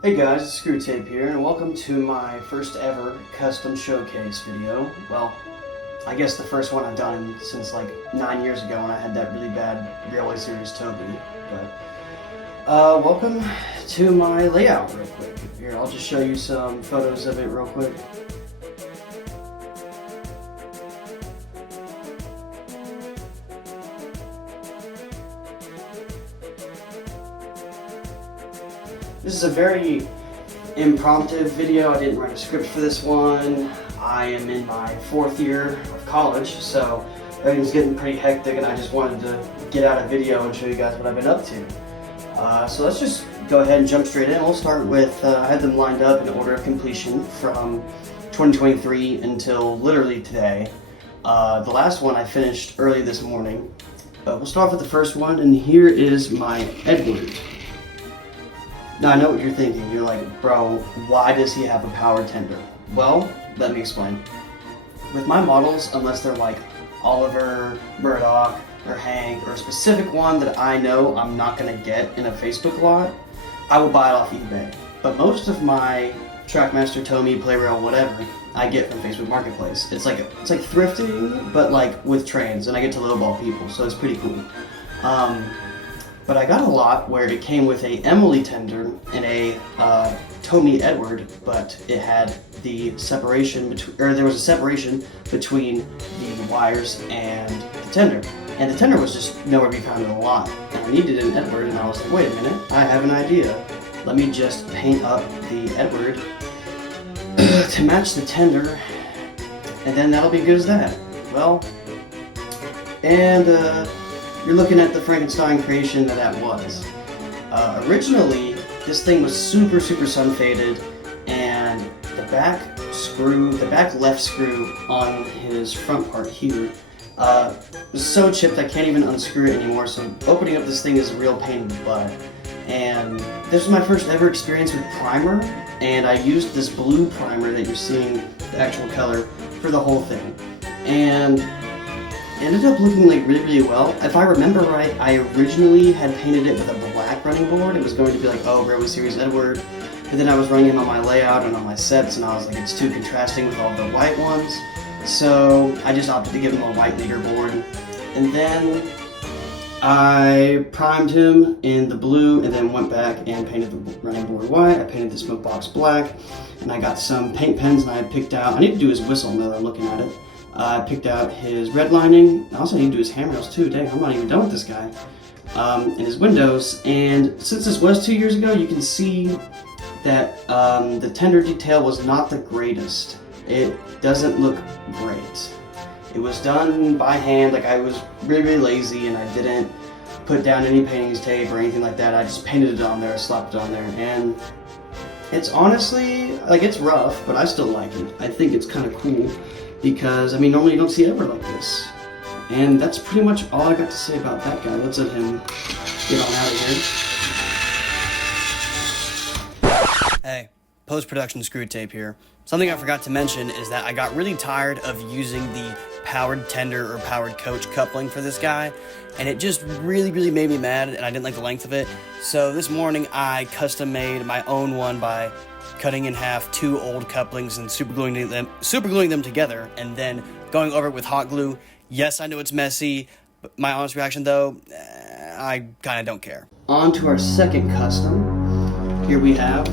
Hey guys, it's Screw Tape here, and welcome to my first ever custom showcase video. Well, I guess the first one I've done since like 9 years ago when I had that really bad Railway Series Toby. But welcome to my layout real quick. Here, I'll just show you some photos of it real quick. This is a very impromptu video. I didn't write a script for this one. I am in my 4th year of college, so everything's getting pretty hectic and I just wanted to get out a video and show you guys what I've been up to. So let's just go ahead and jump straight in. We'll start with, I had them lined up in order of completion from 2023 until literally today. The last one I finished early this morning. We'll start with the first one, and here is my Edward. Now I know what you're thinking. You're like, bro, why does he have a power tender? Well, let me explain. With my models, unless they're like Oliver, Murdoch, or Hank, or a specific one that I know I'm not gonna get in a Facebook lot, I will buy it off eBay. But most of my Trackmaster, Tomy, Playrail, whatever, I get from Facebook Marketplace. It's like thrifting, but like with trains, and I get to lowball people, so it's pretty cool. But I got a lot where it came with a Emily tender and a Tomy Edward, but it had the separation between, or there was a separation between the wires and the tender. And the tender was just nowhere to be found in the lot. And I needed an Edward, and I was like, wait a minute, I have an idea. Let me just paint up the Edward to match the tender, and then that'll be good as that. Well, and you're looking at the Frankenstein creation that was. Originally, this thing was super sun faded, and the back left screw on his front part here was so chipped I can't even unscrew it anymore, so opening up this thing is a real pain in the butt. And this was my first ever experience with primer, and I used this blue primer that you're seeing, the actual color, for the whole thing. And ended up looking like really well. If I remember right, I originally had painted it with a black running board. It was going to be like, oh, Railway Series Edward. And then I was running him on my layout and on my sets, and I was like, it's too contrasting with all the white ones. So I just opted to give him a white leaderboard. And then I primed him in the blue and then went back and painted the running board white. I painted the smoke box black, and I got some paint pens and I picked out, I need to do his whistle now that I'm looking at it. I picked out his redlining. I also need to do his handrails too. Dang, I'm not even done with this guy. And his windows. And since this was 2 years ago, you can see that the tender detail was not the greatest. It doesn't look great. It was done by hand. Like, I was really lazy and I didn't put down any paintings tape or anything like that. I just painted it on there, slapped it on there, and it's honestly, like, it's rough, but I still like it. I think it's kind of cool. Because, I mean, normally you don't see Edward like this. And that's pretty much all I got to say about that guy. Let's let him get on out of here. Hey, post-production Screw Tape here. Something I forgot to mention is that I got really tired of using the powered tender or powered coach coupling for this guy. And it just really made me mad, and I didn't like the length of it. So this morning I custom made my own one by cutting in half 2 old couplings and supergluing them together, and then going over it with hot glue. Yes, I know it's messy, but my honest reaction though, I kind of don't care. On to our second custom. Here we have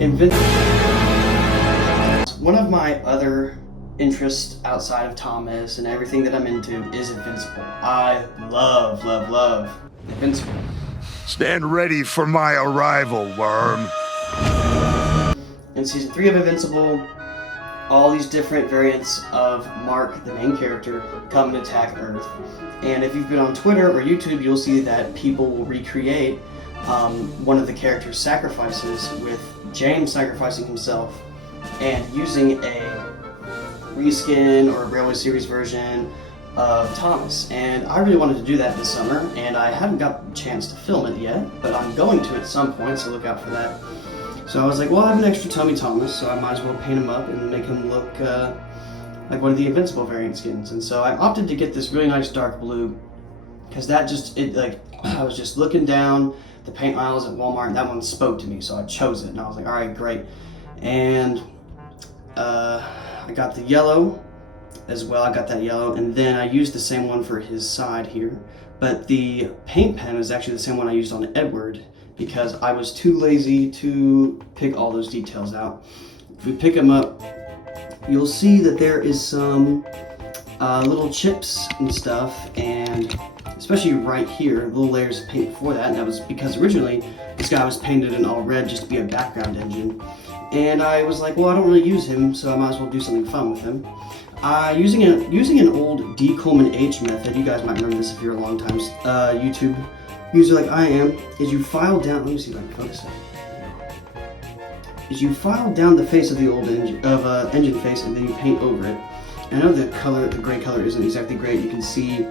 Invincible. One of my other interests outside of Thomas and everything that I'm into is Invincible. I love Invincible. Stand ready for my arrival, worm. In season 3 of Invincible, all these different variants of Mark, the main character, come and attack Earth. And if you've been on Twitter or YouTube, you'll see that people will recreate one of the character's sacrifices, with James sacrificing himself and using a reskin or a Railway Series version of Thomas. And I really wanted to do that this summer, and I haven't got the chance to film it yet, but I'm going to at some point, so look out for that. So I was like, well, I have an extra Tommy Thomas, so I might as well paint him up and make him look like one of the Invincible variant skins. And so I opted to get this really nice dark blue, because that just, I was just looking down the paint aisles at Walmart, and that one spoke to me, so I chose it, and I was like, all right, great. And I got the yellow as well. I got that yellow, and then I used the same one for his side here. But the paint pen is actually the same one I used on Edward because I was too lazy to pick all those details out. If we pick them up, you'll see that there is some little chips and stuff, and especially right here, little layers of paint before that, and that was because originally this guy was painted in all red just to be a background engine. And I was like, well, I don't really use him, so I might as well do something fun with him. Using an old D. Coleman H method, you guys might remember this if you're a long time YouTube user like I am, is you file down, let me see if I can focus it. Is you file down the face of the old engine face, and then you paint over it. And I know the gray color isn't exactly great. You can see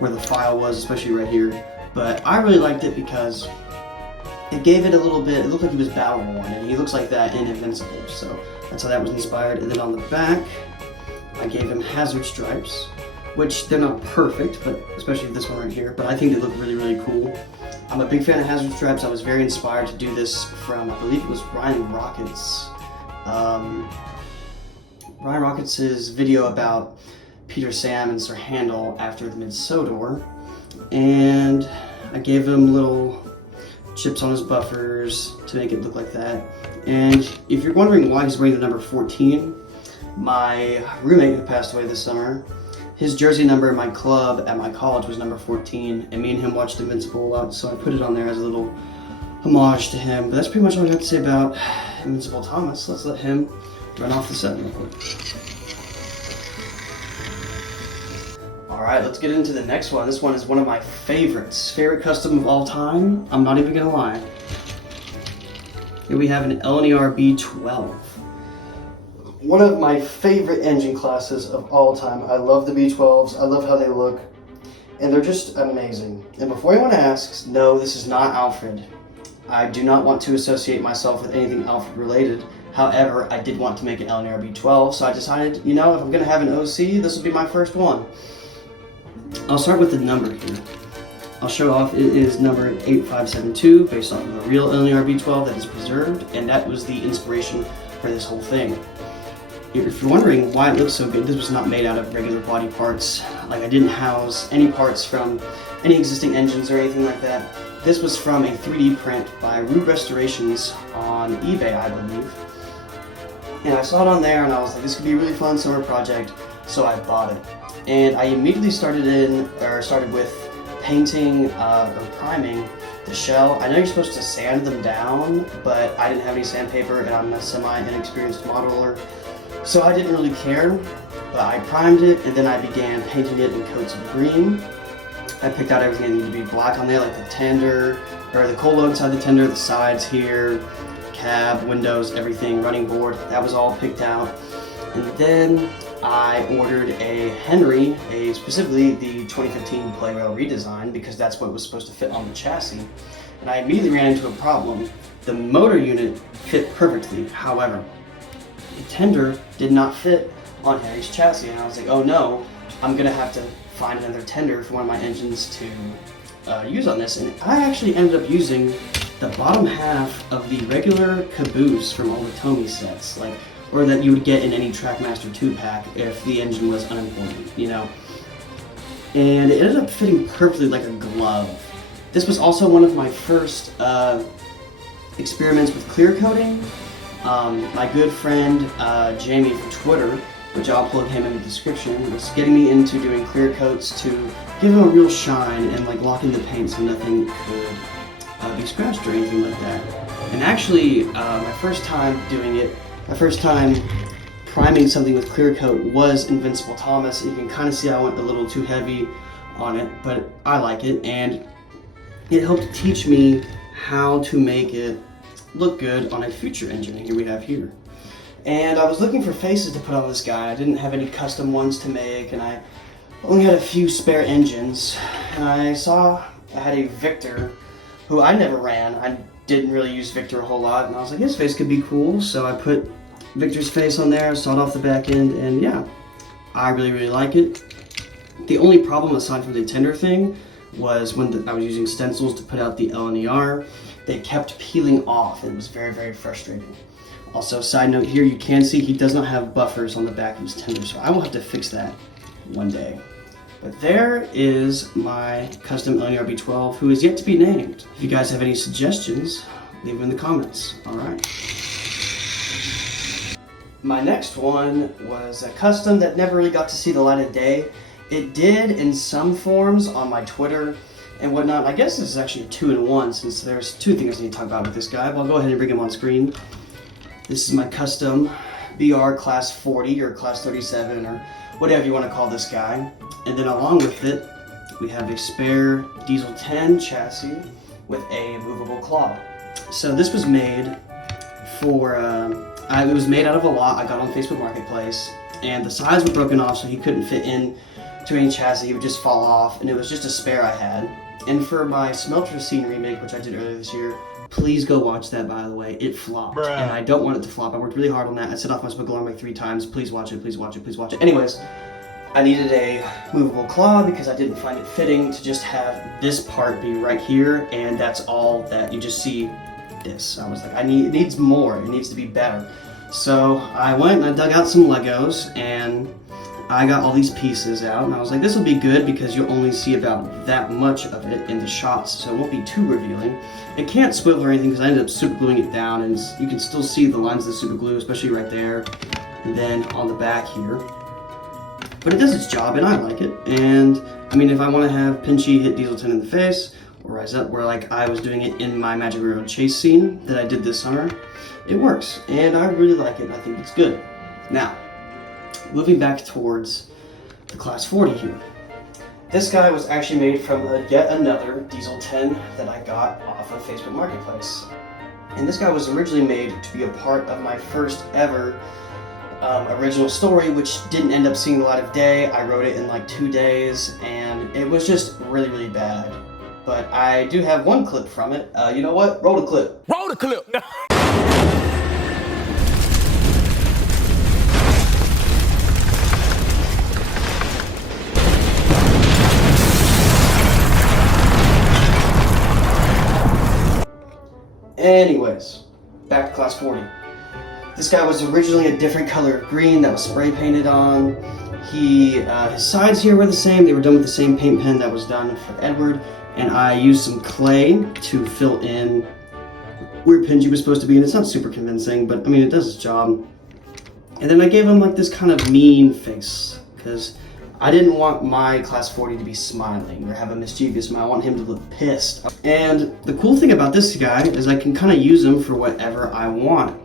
where the file was, especially right here. But I really liked it because it gave it a little bit, it looked like he was battle worn, and he looks like that in Invincible. So that's how that was inspired. And then on the back, I gave him hazard stripes, which they're not perfect, but especially this one right here, but I think they look really, really cool. I'm a big fan of hazard stripes. I was very inspired to do this from, I believe it was Ryan Rockets. Ryan Rockets' video about Peter Sam and Sir Handel after the Mid-Sodor, and I gave him little chips on his buffers to make it look like that. And if you're wondering why he's wearing the number 14, my roommate who passed away this summer, his jersey number in my club at my college was number 14, and me and him watched Invincible a lot, so I put it on there as a little homage to him. But that's pretty much all I have to say about Invincible Thomas. Let's let him run off the set real quick. Alright, let's get into the next one. This one is one of my favorites. Favorite custom of all time? I'm not even gonna lie. Here we have an LNER B12. One of my favorite engine classes of all time. I love the B12s. I love how they look. And they're just amazing. And before anyone asks, no, this is not Alfred. I do not want to associate myself with anything Alfred related. However, I did want to make an LNER B12, so I decided, you know, if I'm going to have an OC, this will be my first one. I'll start with the number here. I'll show off, it is number 8572, based off of a real LNER B12 that is preserved, and that was the inspiration for this whole thing. If you're wondering why it looks so good, this was not made out of regular body parts. Like, I didn't house any parts from any existing engines or anything like that. This was from a 3D print by Rube Restorations on eBay, I believe. And I saw it on there and I was like, this could be a really fun summer project, so I bought it. And I immediately started with painting or priming the shell. I know you're supposed to sand them down, but I didn't have any sandpaper and I'm a semi-inexperienced modeler, so I didn't really care. But I primed it and then I began painting it in coats of green. I picked out everything that needed to be black on there, like the tender, or the cold load inside the tender, the sides here, cab, windows, everything, running board, that was all picked out. And then I ordered a Henry, specifically the 2015 Playrail redesign, because that's what was supposed to fit on the chassis. And I immediately ran into a problem. The motor unit fit perfectly, however, the tender did not fit on Henry's chassis, and I was like, oh no, I'm gonna have to find another tender for one of my engines to use on this. And I actually ended up using the bottom half of the regular caboose from all the Tomy sets, or that you would get in any Trackmaster 2-pack if the engine was unimportant, you know. And it ended up fitting perfectly like a glove. This was also one of my first experiments with clear coating. My good friend Jamie from Twitter, which I'll plug him in the description, was getting me into doing clear coats to give them a real shine and like lock in the paint so nothing could be scratched or anything like that. And actually, my first time doing it, my first time priming something with clear coat was Invincible Thomas. And you can kind of see I went a little too heavy on it, but I like it, and it helped teach me how to make it look good on a future engine. Here we have here. And I was looking for faces to put on this guy. I didn't have any custom ones to make, and I only had a few spare engines. And I saw I had a Victor, who I never ran. I didn't really use Victor a whole lot, and I was like, his face could be cool, so I put Victor's face on there, sawed off the back end, and yeah, I really, really like it. The only problem, aside from the tender thing, was when I was using stencils to put out the LNER. they kept peeling off. It was very, very frustrating. Also, side note here, you can see he does not have buffers on the back of his tender, so I will have to fix that one day. But there is my custom LNER B12, who is yet to be named. If you guys have any suggestions, leave them in the comments. All right. My next one was a custom that never really got to see the light of day. It did in some forms on my Twitter and whatnot. I guess this is actually a 2-in-1 since there's two things I need to talk about with this guy, but I'll go ahead and bring him on screen. This is my custom BR Class 40 or Class 37 or whatever you want to call this guy. And then along with it, we have a spare Diesel 10 chassis with a movable claw. So this was made for, it was made out of a lot I got on Facebook Marketplace, and the sides were broken off so he couldn't fit in to any chassis, he would just fall off, and it was just a spare I had. And for my Smelter scene remake, which I did earlier this year, please go watch that, by the way. It flopped, and I don't want it to flop. I worked really hard on that. I set off my smoke alarm like 3 times. Please watch it, please watch it, please watch it. Anyways, I needed a movable claw because I didn't find it fitting to just have this part be right here, and that's all that you just see this. I was like, it needs more, it needs to be better. So I went and I dug out some Legos, and I got all these pieces out, and I was like, this will be good because you'll only see about that much of it in the shots, so it won't be too revealing. It can't swivel or anything because I ended up super gluing it down, and you can still see the lines of the super glue, especially right there, and then on the back here. But it does its job, and I like it. And I mean, if I want to have Pinchy hit Diesel 10 in the face, or rise up, where like I was doing it in my Magic Railroad chase scene that I did this summer, it works, and I really like it, and I think it's good. Now, moving back towards the Class 40 here. This guy was actually made from yet another Diesel 10 that I got off of Facebook Marketplace. And this guy was originally made to be a part of my first ever original story, which didn't end up seeing the light of day. I wrote it in like 2 days, and it was just really, really bad. But I do have one clip from it. You know what? Roll the clip. Roll the clip! Anyways, back to Class 40. This guy was originally a different color of green that was spray painted on. His sides here were the same. They were done with the same paint pen that was done for Edward. And I used some clay to fill in where Pinchy was supposed to be. And it's not super convincing, but I mean, it does its job. And then I gave him like this kind of mean face, because I didn't want my Class 40 to be smiling or have a mischievous smile. I want him to look pissed. And the cool thing about this guy is I can kind of use him for whatever I want.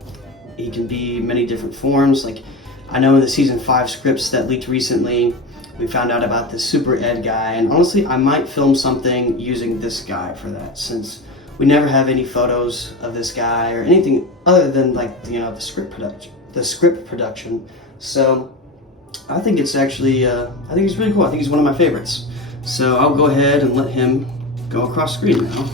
He can be many different forms. Like, I know in the Season 5 scripts that leaked recently, we found out about this Super Ed guy, and honestly, I might film something using this guy for that, since we never have any photos of this guy or anything other than like, you know, the script production. So I think it's actually, I think he's really cool. I think he's one of my favorites. So I'll go ahead and let him go across screen now.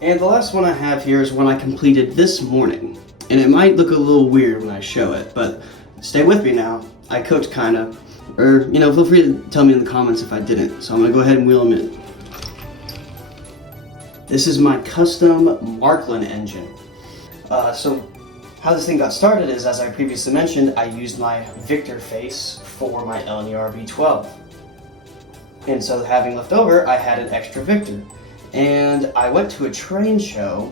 And the last one I have here is one I completed this morning. And it might look a little weird when I show it, but stay with me now. I cooked kind of. Or, you know, feel free to tell me in the comments if I didn't. So I'm gonna go ahead and wheel them in. This is my custom Marklin engine. So how this thing got started is, as I previously mentioned, I used my Victor face for my LNER B12. And so having left over, I had an extra Victor. And I went to a train show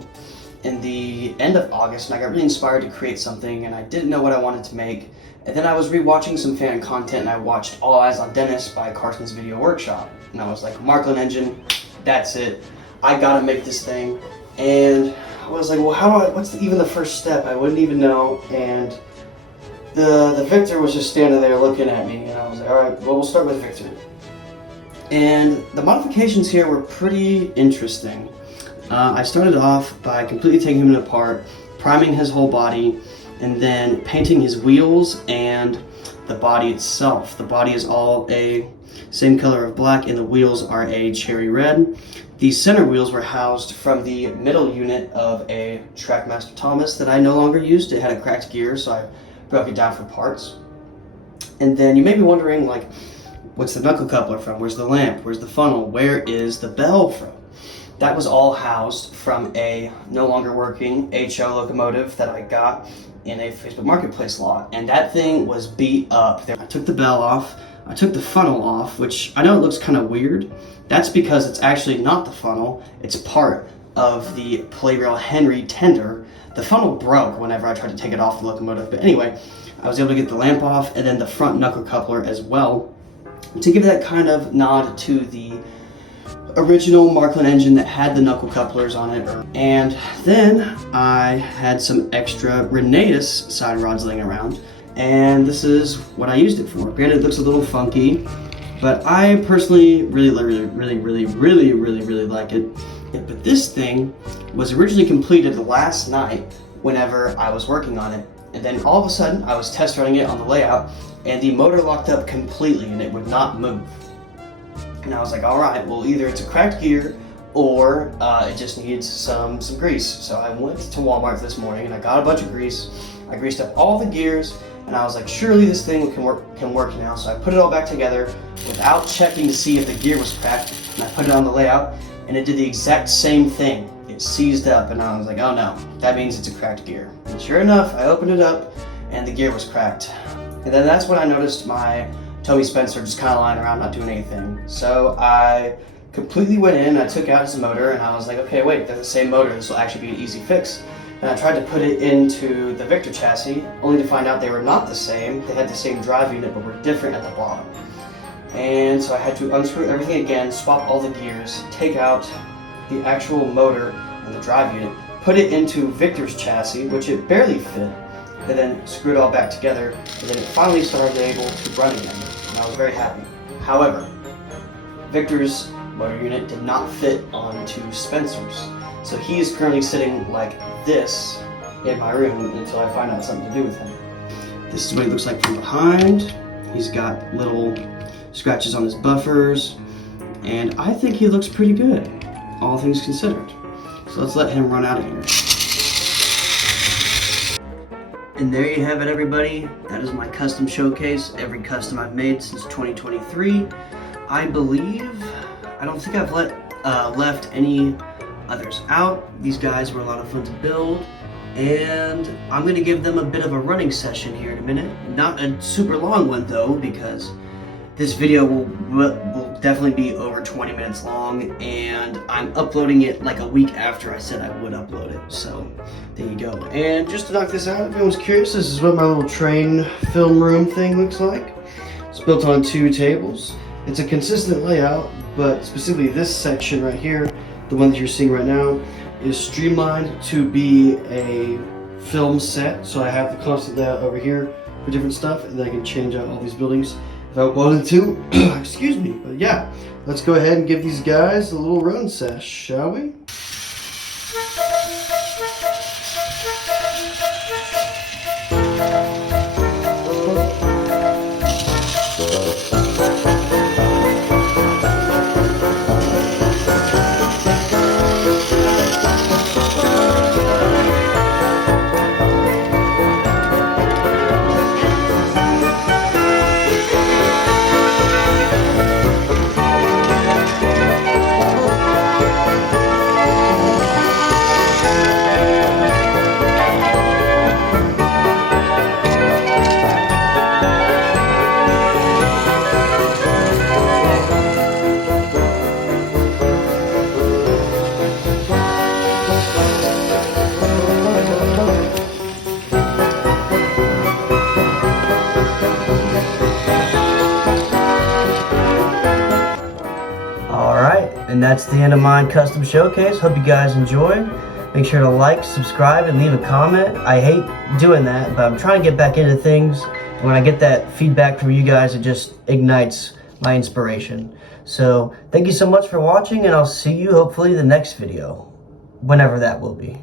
in the end of August, and I got really inspired to create something, and I didn't know what I wanted to make. And then I was rewatching some fan content, and I watched All Eyes on Dennis by Carson's Video Workshop. And I was like, Marklin engine, that's it. I gotta make this thing. And I was like, well, what's even the first step? I wouldn't even know. And the Victor was just standing there looking at me, and I was like, all right, well, we'll start with Victor. And the modifications here were pretty interesting. I started off by completely taking him apart, priming his whole body, and then painting his wheels and the body itself. The body is all a same color of black, and the wheels are a cherry red. The center wheels were housed from the middle unit of a Trackmaster Thomas that I no longer used. It had a cracked gear, so I broke it down for parts. And then you may be wondering, like, What's the knuckle coupler from? Where's the lamp? Where's the funnel? Where is the bell from? That was all housed from a no longer working HO locomotive that I got in a Facebook Marketplace lot. And that thing was beat up. I took the bell off. I took the funnel off, which I know it looks kind of weird. That's because it's actually not the funnel. It's part of the pulley rail Henry tender. The funnel broke whenever I tried to take it off the locomotive. But anyway, I was able to get the lamp off and then the front knuckle coupler as well to give that kind of nod to the original Marklin engine that had the knuckle couplers on it. And then I had some extra Renatus side rods laying around, and this is what I used it for. Granted, it looks a little funky, but I personally really like it. But this thing was originally completed last night whenever I was working on it, and then all of a sudden I was test running it on the layout and the motor locked up completely and it would not move. And I was like, all right, well, either it's a cracked gear or it just needs some grease. So I went to Walmart this morning and I got a bunch of grease. I greased up all the gears and I was like, surely this thing can work now. So I put it all back together without checking to see if the gear was cracked, and I put it on the layout and it did the exact same thing. It seized up and I was like, oh no, that means it's a cracked gear. And sure enough, I opened it up and the gear was cracked. And then that's when I noticed my Toby Spencer just kind of lying around not doing anything. So I completely went in, I took out his motor, and I was like, okay, wait, they're the same motor, this will actually be an easy fix. And I tried to put it into the Victor chassis, only to find out they were not the same. They had the same drive unit, but were different at the bottom. And so I had to unscrew everything again, swap all the gears, take out the actual motor and the drive unit, put it into Victor's chassis, which it barely fit, and then screw it all back together, and then it finally started able to run again, and I was very happy. However, Victor's motor unit did not fit onto Spencer's, so he is currently sitting like this in my room until I find out something to do with him. This is what he looks like from behind. He's got little scratches on his buffers, and I think he looks pretty good, all things considered. So let's let him run out of here. And there you have it, everybody. That is my custom showcase, every custom I've made since 2023. I don't think I've left any others out. These guys were a lot of fun to build, and I'm gonna give them a bit of a running session here in a minute. Not a super long one though, because this video will definitely be over 20 minutes long, and I'm uploading it like a week after I said I would upload it. So there you go. And just to knock this out, if anyone's curious, this is what my little train film room thing looks like. It's built on 2 tables. It's a consistent layout, but specifically this section right here, the one that you're seeing right now, is streamlined to be a film set. So I have the constant layout over here for different stuff, and then I can change out all these buildings if I wanted to. Excuse me. But yeah, let's go ahead and give these guys a little run sesh, shall we? And that's the end of my custom showcase. Hope you guys enjoyed. Make sure to like, subscribe, and leave a comment. I hate doing that, but I'm trying to get back into things. And when I get that feedback from you guys, it just ignites my inspiration. So thank you so much for watching, and I'll see you hopefully the next video, whenever that will be.